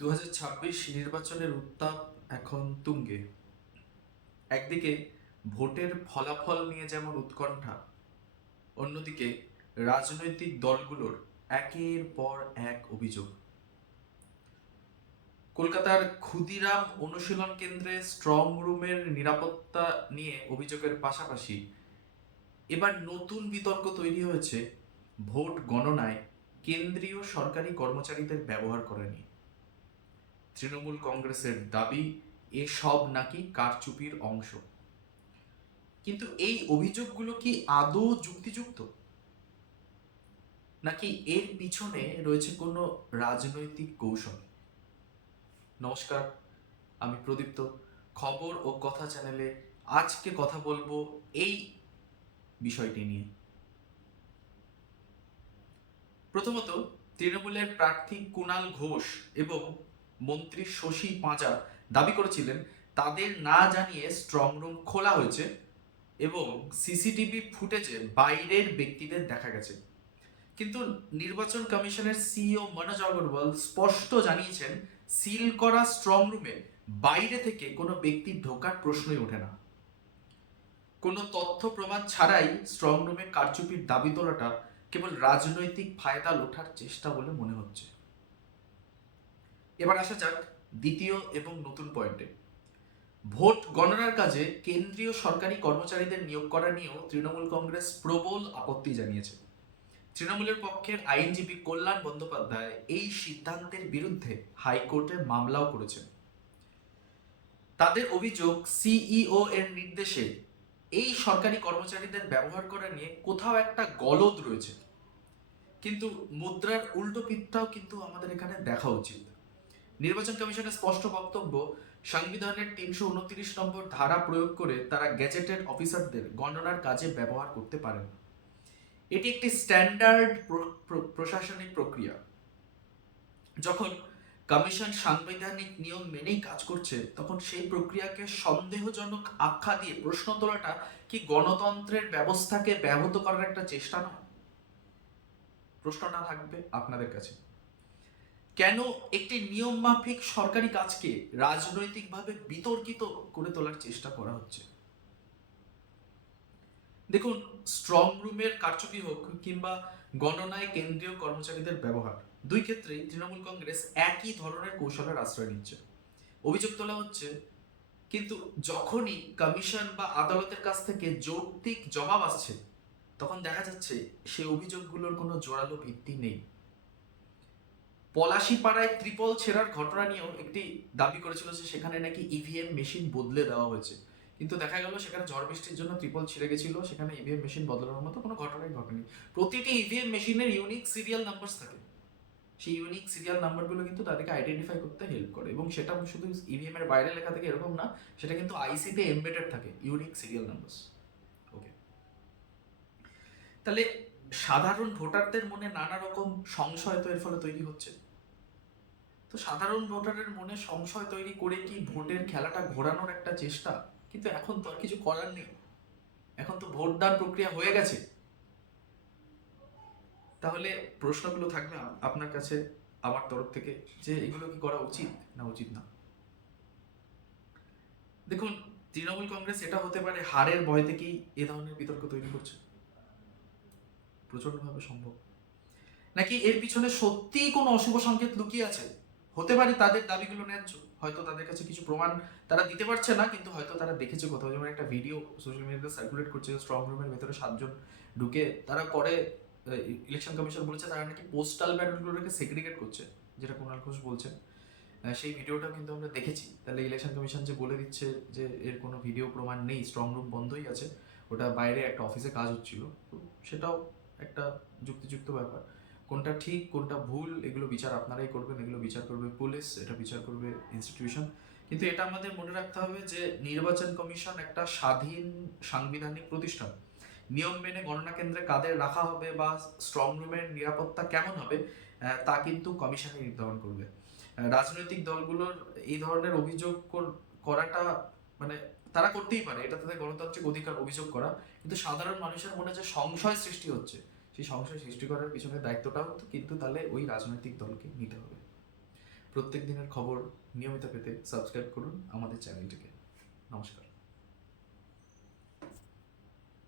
2026 নির্বাচনের উত্তাপ এখন তুঙ্গে। একদিকে ভোটের ফলাফল নিয়ে যেমন উৎকণ্ঠা, অন্যদিকে রাজনৈতিক দলগুলোর একের পর এক অভিযোগ। কলকাতার ক্ষুদিরাম অনুশীলন কেন্দ্রে স্ট্রং রুমের নিরাপত্তা নিয়ে অভিযোগের পাশাপাশি এবার নতুন বিতর্ক তৈরি হয়েছে ভোট গণনায় কেন্দ্রীয় সরকারি কর্মচারীদের ব্যবহার করা নিয়ে। তৃণমূল কংগ্রেসের দাবি এসব নাকি কারচুপির অংশ। কিন্তু এই অভিযোগগুলো কি আদৌ যুক্তিযুক্ত, নাকি এর পিছনে রয়েছে কোনো রাজনৈতিক কৌশল? নমস্কার, আমি প্রদীপ্ত। খবর ও কথা চ্যানেলে আজকে কথা বলবো এই বিষয়টি নিয়ে। প্রথমত, তৃণমূলের প্রার্থী কুণাল ঘোষ এবং মন্ত্রী শশী পাঁজা দাবি করেছিলেন তাদের না জানিয়ে স্ট্রং রুম খোলা হয়েছে এবং সিসিটিভি ফুটেজে বাইরের ব্যক্তিদের দেখা গেছে। কিন্তু নির্বাচন কমিশনের সিইও মনোজ আগরওয়াল স্পষ্ট জানিয়েছেন সিল করা স্ট্রং রুমে বাইরে থেকে কোনো ব্যক্তি ঢোকার প্রশ্নই ওঠে না। কোনো তথ্য প্রমাণ ছাড়াই স্ট্রং রুমে কারচুপির দাবি তোলাটা কেবল রাজনৈতিক ফায়দা লোঠার চেষ্টা বলে মনে হচ্ছে। এবার আসা যাক দ্বিতীয় এবং নতুন পয়েন্টে। ভোট গণনার কাজে কেন্দ্রীয় সরকারি কর্মচারীদের নিয়োগ করা নিয়েও তৃণমূল কংগ্রেস প্রবল আপত্তি জানিয়েছে। তৃণমূলের পক্ষের আইনজীবী কল্যাণ বন্দ্যোপাধ্যায় এই সিদ্ধান্তের বিরুদ্ধে হাইকোর্টে মামলাও করেছেন। তাদের অভিযোগ, সিইও এর নির্দেশে এই সরকারি কর্মচারীদের ব্যবহার করা নিয়ে কোথাও একটা গলদ রয়েছে। কিন্তু মুদ্রার উল্টো পিঠটাও কিন্তু আমাদের এখানে দেখা উচিত। নির্বাচন কমিশনের স্পষ্ট বক্তব্য, সংবিধানের 329 নম্বর ধারা প্রয়োগ করে তারা গেজেটেড অফিসারদের গণনার কাজে ব্যবহার করতে পারেন। এটি একটি স্ট্যান্ডার্ড প্রশাসনিক প্রক্রিয়া। যখন কমিশন সাংবিধানিক নিয়ম মেনেই কাজ করছে, তখন সেই প্রক্রিয়াকে সন্দেহজনক আখ্যা দিয়ে প্রশ্ন তোলাটা কি গণতন্ত্রের ব্যবস্থাকে ব্যাহত করার একটা চেষ্টা নয়? প্রশ্নটা থাকবে আপনাদের কাছে, কেন একটি নিয়ম মাফিক সরকারি কাজকে রাজনৈতিকভাবে বিতর্কিত করে তোলার চেষ্টা করা হচ্ছে? দেখুন, স্ট্রং রুমের কারচুপি হোক কিংবা গণনায় কেন্দ্রীয় কর্মচারীদের ব্যবহার, দুই ক্ষেত্রেই তৃণমূল কংগ্রেস একই ধরনের কৌশলের আশ্রয় নিচ্ছে। অভিযোগ তোলা হচ্ছে, কিন্তু যখনই কমিশন বা আদালতের কাছ থেকে যৌক্তিক জবাব আসছে, তখন দেখা যাচ্ছে সেই অভিযোগগুলোর কোনো জোরালো ভিত্তি নেই। পলাশীপাড়ায় ত্রিপল ছেঁড়ার ঘটনা নিয়েও একটি দাবি করেছিল যে সেখানে নাকি ইভিএম মেশিন বদলে দেওয়া হয়েছে, কিন্তু দেখা গেল সেখানে ঝড় বৃষ্টির জন্য ত্রিপল ছিঁড়ে গেছিল, সেখানে ইভিএম মেশিন বদলানোর মতো কোনো ঘটনাই ঘটেনি। প্রতিটি ইভিএম মেশিনের ইউনিক সিরিয়াল নাম্বারস থাকে। সেই ইউনিক সিরিয়াল নাম্বারগুলো কিন্তু তাদেরকে আইডেন্টিফাই করতে হেল্প করে, এবং সেটা শুধু ইভিএম এর বাইরে লেখা থাকে এরকম না, সেটা কিন্তু আইসিতে এমবেডেড থাকে ইউনিক সিরিয়াল নাম্বারস। ওকে, তাহলে সাধারণ ভোটারদের মনে নানা রকম সংশয় তো এর ফলে তৈরি হচ্ছে। তো সাধারণ ভোটারের মনে সংশয় তৈরি করে কি ভোটের খেলাটা ঘোরানোর একটা চেষ্টা? কিন্তু এখন তো আর কিছু করার নেই, এখন তো ভোটদান প্রক্রিয়া হয়ে গেছে। তাহলে প্রশ্নগুলো থাকবে আপনার কাছে আমার তরফ থেকে, যে এগুলো কি করা উচিত না উচিত না। দেখুন, তৃণমূল কংগ্রেস এটা হতে পারে হারের ভয় থেকেই এ ধরনের বিতর্ক তৈরি করছে, প্রচন্ডভাবে সম্ভব। নাকি এর পিছনে সত্যিই কোনো অশুভ সংকেত লুকিয়ে আছে? হতে পারে তাদের দাবিগুলো ন্যায্য, হয়তো তাদের কাছে কিছু প্রমাণ তারা দিতে পারছে না, কিন্তু হয়তো তারা দেখেছে কোথাও, যেমন একটা ভিডিও সোশ্যাল মিডিয়াতে সার্কুলেট করছে স্ট্রং রুমের ভেতরে 7 জন ঢুকে তারা পরে ইলেকশন কমিশন বলেছে তারা নাকি পোস্টাল ব্যালটগুলোকে সেগ্রিগেট করছে, যেটা কুণাল ঘোষ বলছেন। সেই ভিডিওটাও কিন্তু আমরা দেখেছি। তাহলে ইলেকশন কমিশন যে বলে দিচ্ছে যে এর কোনো ভিডিও প্রমাণ নেই, স্ট্রং রুম বন্ধই আছে, ওটা বাইরে একটা অফিসে কাজ হচ্ছিল, তো সেটাও একটা যুক্তিযুক্ত ব্যাপার। কোনটা ঠিক কোনটা ভুল এগুলো বিচার আপনারাই করবেন, এগুলো বিচার করবে পুলিশ, এটা বিচার করবে ইনস্টিটিউশন। কিন্তু এটা আমাদের মনে রাখতে হবে যে নির্বাচন কমিশন একটা স্বাধীন সাংবিধানিক প্রতিষ্ঠান। নিয়ম মেনে গণনা কেন্দ্রে কাদের রাখা হবে বা স্ট্রং রুমের নিরাপত্তা কেমন হবে, তা কিন্তু কমিশনই নির্ধারণ করবে। রাজনৈতিক দলগুলোর এই ধরনের অভিযোগ করাটা মানে তারা করতেই পারে, এটা তাদের গণতান্ত্রিক অধিকার অভিযোগ করা, কিন্তু সাধারণ মানুষের মনে যে সংশয় সৃষ্টি হচ্ছে, সেই সংশয় সৃষ্টি করার পিছনে দায়িত্বটাও কিন্তু তাহলে ওই রাজনৈতিক দলকে নিতে হবে। প্রত্যেক দিনের খবর নিয়মিত পেতে সাবস্ক্রাইব করুন আমাদের চ্যানেলটিকে। নমস্কার।